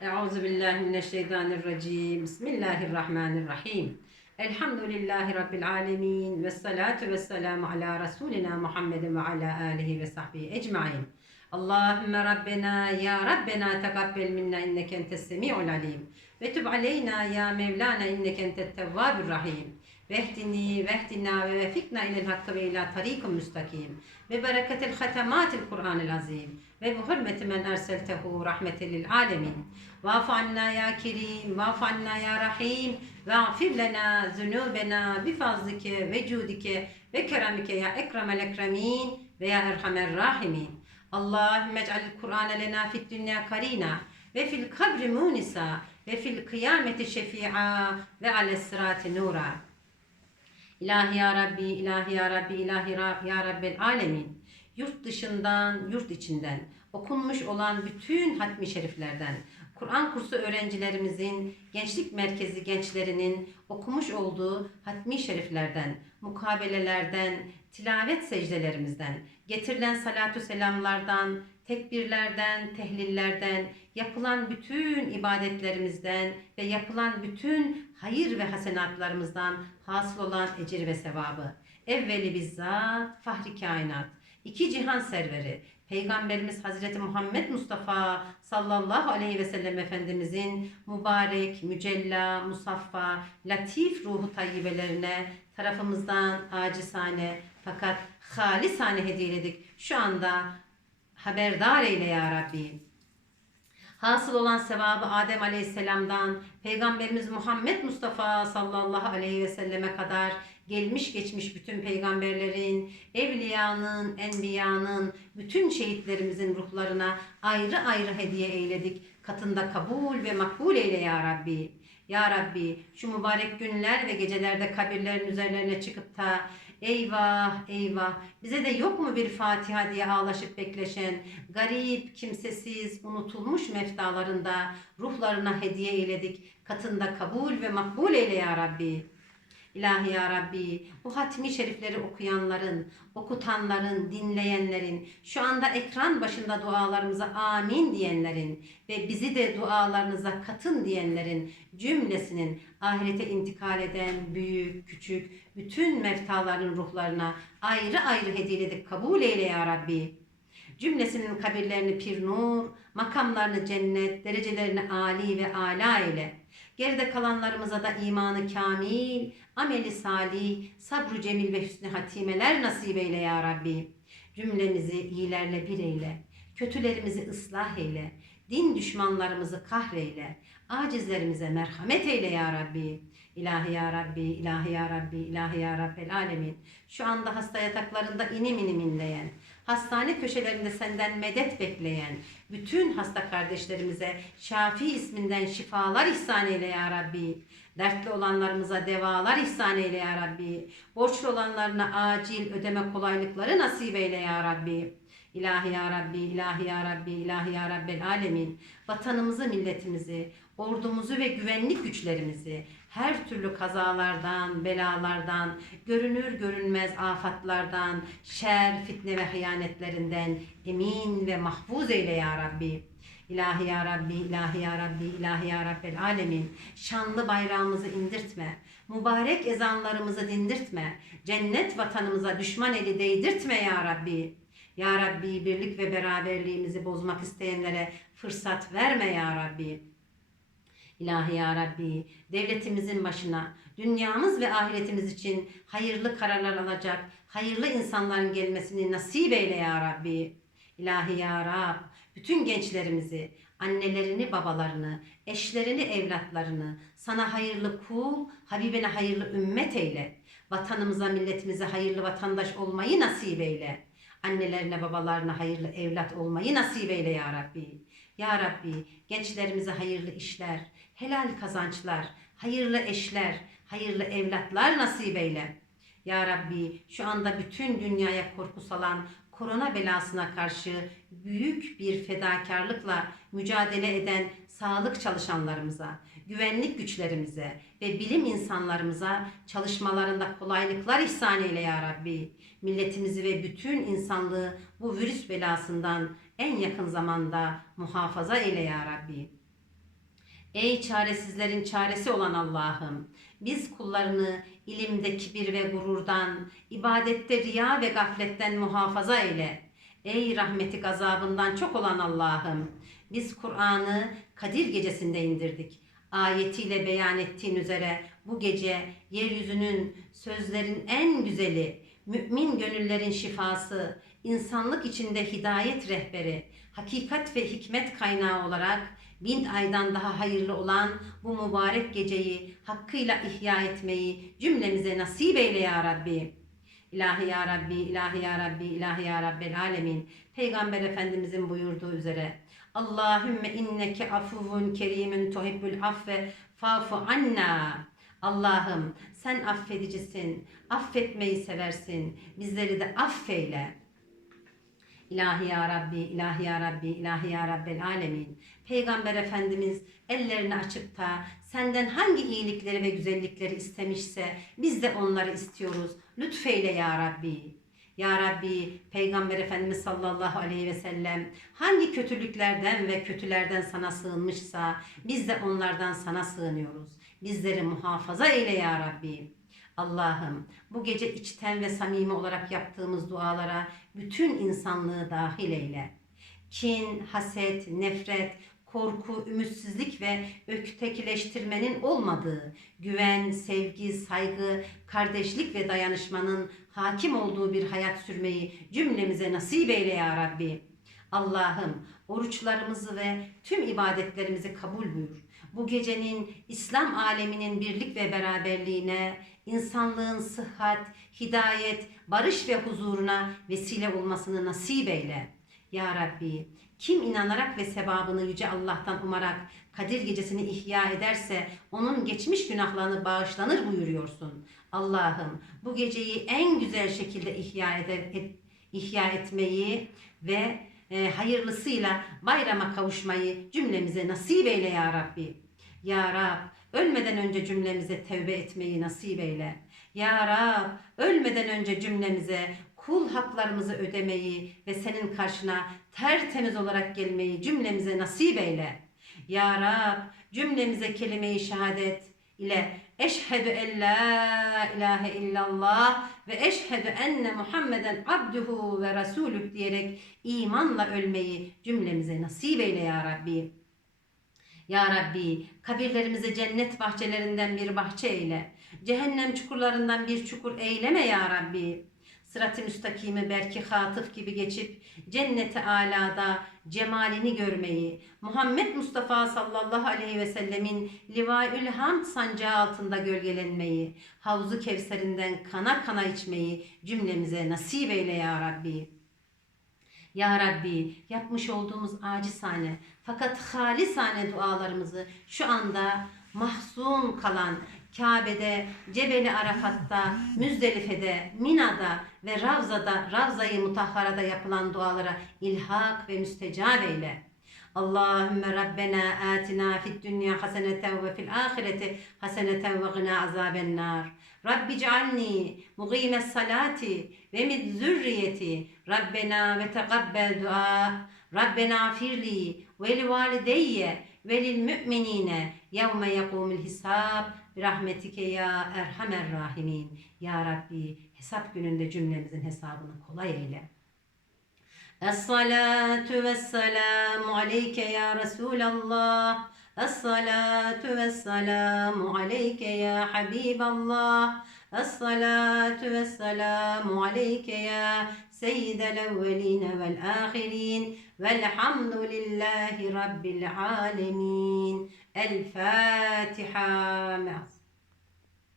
Euzu billahi mineşşeytanirracim. Bismillahirrahmanirrahim. Elhamdülillahi rabbil alamin ve salatu vesselamu ala rasulina Muhammedin ve ala alihi ve sahbihi ecmaîn. Allahümme Rabbena ya Rabbena tekabbel minna inneke entes semi'ul alim. Ve tub aleyna ya Mevlana inneke entet tevvabur rahim. واهدني واهدنا ووفقنا إلى الحق والى طريق مستقيم ببركه الختمات القرآن العظيم وبحرمه من أرسلته رحمة للعالمين واعف عنا يا كريم واعف عنا يا رحيم. واغفر لنا ذنوبنا بفضلك وجودك وكرمك يا أكرم الأكرمين ويا أرحم الراحمين. اللهم اجعل القرآن لنا في الدنيا قرينا وفي القبر مونسا وفي القيامة شفيعا وعلى الصراط نورا. İlahi ya Rabbi, ilahi ya Rabbi, ilahi ya Rabbel alemin. Yurt dışından, yurt içinden okunmuş olan bütün hatmi şeriflerden, Kur'an kursu öğrencilerimizin, gençlik merkezi gençlerinin okumuş olduğu hatmi şeriflerden, mukabelelerden, tilavet secdelerimizden, getirilen salatü selamlardan, tekbirlerden, tehlillerden, yapılan bütün ibadetlerimizden ve yapılan bütün hayır ve hasenatlarımızdan hasıl olan ecir ve sevabı. Evveli bizzat fahri kainat, iki cihan serveri, Peygamberimiz Hazreti Muhammed Mustafa sallallahu aleyhi ve sellem Efendimizin mübarek, mücella, musaffa, latif ruhu tayyibelerine tarafımızdan acizane fakat halisane hediyeledik. Şu anda haberdar eyle ya Rabbi. Hasıl olan sevabı Adem Aleyhisselam'dan Peygamberimiz Muhammed Mustafa sallallahu aleyhi ve selleme kadar gelmiş geçmiş bütün peygamberlerin, evliyanın, enbiyanın, bütün şehitlerimizin ruhlarına ayrı ayrı hediye eyledik. Katında kabul ve makbul eyle ya Rabbi. Ya Rabbi şu mübarek günler ve gecelerde kabirlerin üzerlerine çıkıp da eyvah eyvah bize de yok mu bir Fatiha diye ağlaşıp bekleşen garip, kimsesiz, unutulmuş meftalarında ruhlarına hediye eyledik. Katında kabul ve makbul eyle ya Rabbi. İlahi ya Rabbi, bu hatmi şerifleri okuyanların, okutanların, dinleyenlerin, şu anda ekran başında dualarımıza amin diyenlerin ve bizi de dualarınıza katın diyenlerin cümlesinin ahirete intikal eden büyük, küçük, bütün meftaların ruhlarına ayrı ayrı hediyeledik kabul eyle ya Rabbi. Cümlesinin kabirlerini pir nur, makamlarını cennet, derecelerini âli ve âlâ eyle. Geride kalanlarımıza da imanı kamil, ameli salih, sabru cemil ve hüsnü hatimeler nasip eyle ya Rabbi. Cümlemizi iyilerle bir eyle, kötülerimizi ıslah eyle, din düşmanlarımızı kahreyle, acizlerimize merhamet eyle ya Rabbi. İlahi ya Rabbi, ilahi ya Rabbi, ilahi ya Rabbel alemin. Şu anda hasta yataklarında inim inim inleyen, hastane köşelerinde senden medet bekleyen, bütün hasta kardeşlerimize Şafi isminden şifalar ihsan eyle ya Rabbi. Dertli olanlarımıza devalar ihsan eyle ya Rabbi. Borçlu olanlarına acil ödeme kolaylıkları nasip eyle ya Rabbi. İlahi ya Rabbi, ilahi ya Rabbi, ilahi ya Rabbel alemin. Vatanımızı, milletimizi, ordumuzu ve güvenlik güçlerimizi her türlü kazalardan, belalardan, görünür görünmez afatlardan, şer, fitne ve hıyanetlerinden emin ve mahfuz eyle ya Rabbi. İlahi ya Rabbi, ilahi ya Rabbi, ilahi ya Rabbel alemin. Şanlı bayrağımızı indirtme. Mübarek ezanlarımızı dindirtme. Cennet vatanımıza düşman eli değdirtme ya Rabbi. Ya Rabbi birlik ve beraberliğimizi bozmak isteyenlere fırsat verme ya Rabbi. İlahi ya Rabbi, devletimizin başına, dünyamız ve ahiretimiz için hayırlı kararlar alacak, hayırlı insanların gelmesini nasip eyle ya Rabbi. İlahi ya Rab, bütün gençlerimizi, annelerini, babalarını, eşlerini, evlatlarını sana hayırlı kul, Habibine hayırlı ümmet eyle. Vatanımıza, milletimize hayırlı vatandaş olmayı nasip eyle. Annelerine, babalarına hayırlı evlat olmayı nasip eyle ya Rabbi. Ya Rabbi gençlerimize hayırlı işler, helal kazançlar, hayırlı eşler, hayırlı evlatlar nasip eyle. Ya Rabbi şu anda bütün dünyaya korku salan korona belasına karşı büyük bir fedakarlıkla mücadele eden sağlık çalışanlarımıza, güvenlik güçlerimize ve bilim insanlarımıza çalışmalarında kolaylıklar ihsan eyle ya Rabbi. Milletimizi ve bütün insanlığı bu virüs belasından en yakın zamanda muhafaza eyle ya Rabbi. Ey çaresizlerin çaresi olan Allah'ım, biz kullarını ilimde kibir ve gururdan, ibadette riya ve gafletten muhafaza eyle. Ey rahmeti gazabından çok olan Allah'ım, biz Kur'an'ı Kadir gecesinde indirdik. Ayetiyle beyan ettiğin üzere bu gece yeryüzünün sözlerin en güzeli, mümin gönüllerin şifası, insanlık içinde hidayet rehberi, hakikat ve hikmet kaynağı olarak bin aydan daha hayırlı olan bu mübarek geceyi hakkıyla ihya etmeyi cümlemize nasip eyle ya Rabbi. İlahi ya Rabbi, ilahi ya Rabbi, ilahi ya Rabbel alemin. Peygamber Efendimizin buyurduğu üzere Allahümme inneke afuvun kerimin tuhibbül affe fafu anna. Allah'ım sen affedicisin, affetmeyi seversin. Bizleri de affeyle. İlahi ya Rabbi, ilahi ya Rabbi, ilahi ya Rabbel alemin. Peygamber Efendimiz ellerini açıp da senden hangi iyilikleri ve güzellikleri istemişse biz de onları istiyoruz. Lütfeyle ya Rabbi. Ya Rabbi Peygamber Efendimiz sallallahu aleyhi ve sellem hangi kötülüklerden ve kötülerden sana sığınmışsa biz de onlardan sana sığınıyoruz. Bizleri muhafaza eyle ya Rabbi. Allah'ım bu gece içten ve samimi olarak yaptığımız dualara bütün insanlığı dahil eyle. Kin, haset, nefret, korku, ümitsizlik ve ötekileştirmenin olmadığı, güven, sevgi, saygı, kardeşlik ve dayanışmanın hakim olduğu bir hayat sürmeyi cümlemize nasip eyle ya Rabbi. Allah'ım oruçlarımızı ve tüm ibadetlerimizi kabul buyur. Bu gecenin İslam aleminin birlik ve beraberliğine, insanlığın sıhhat, hidayet, barış ve huzuruna vesile olmasını nasip eyle. Ya Rabbi, kim inanarak ve sevabını yüce Allah'tan umarak Kadir gecesini ihya ederse onun geçmiş günahlarını bağışlanır buyuruyorsun. Allah'ım bu geceyi en güzel şekilde ihya, eder, et, ihya etmeyi ve e, hayırlısıyla bayrama kavuşmayı cümlemize nasip eyle ya Rabbi. Ya Rab ölmeden önce cümlemize tevbe etmeyi nasip eyle. Ya Rab ölmeden önce cümlemize kul haklarımızı ödemeyi ve senin karşına tertemiz olarak gelmeyi cümlemize nasip eyle. Ya Rab cümlemize kelime-i şehadet ile eşhedü en la ilahe illallah ve eşhedü enne Muhammeden abduhu ve rasulüh diyerek imanla ölmeyi cümlemize nasip eyle ya Rabbi. Ya Rabbi kabirlerimizi cennet bahçelerinden bir bahçe eyle. Cehennem çukurlarından bir çukur eyleme ya Rabbi. Sırat-ı müstakimi belki hatıf gibi geçip cennete alada cemalini görmeyi, Muhammed Mustafa sallallahu aleyhi ve sellemin livaül hamd sancağı altında gölgelenmeyi, Havzu Kevser'inden kana kana içmeyi cümlemize nasip eyle ya Rabbi. Ya Rabbi yapmış olduğumuz acizane fakat halisane dualarımızı şu anda mahzun kalan Kabe'de, Cebeli Arafat'ta, Müzdelife'de, Mina'da ve Ravza'da, Ravza-i Mutahhara'da yapılan dualara ilhak ve müstecab eyle. Allahümme Rabbena atina fid dünya haseneten ve fil ahireti haseneten ve gına azaben nar. Rabbi cealni mugimes salati ve mid zürriyeti. Rabbena ve tegabbel dua. Rabbena firli ve li valideyye ve lil müminine yevme yekumul hisab. Rahmetike ya erhamer rahimin. Ya Rabbi hesap gününde cümlemizin hesabını kolay eyle. Es-salatu ve-selamu aleyke ya Resulallah. Es-salatu ve-selamu aleyke ya Habiballah. Es-salatu ve-selamu aleyke ya سيد الأولين والآخرين والحمد لله رب العالمين. الفاتحة مع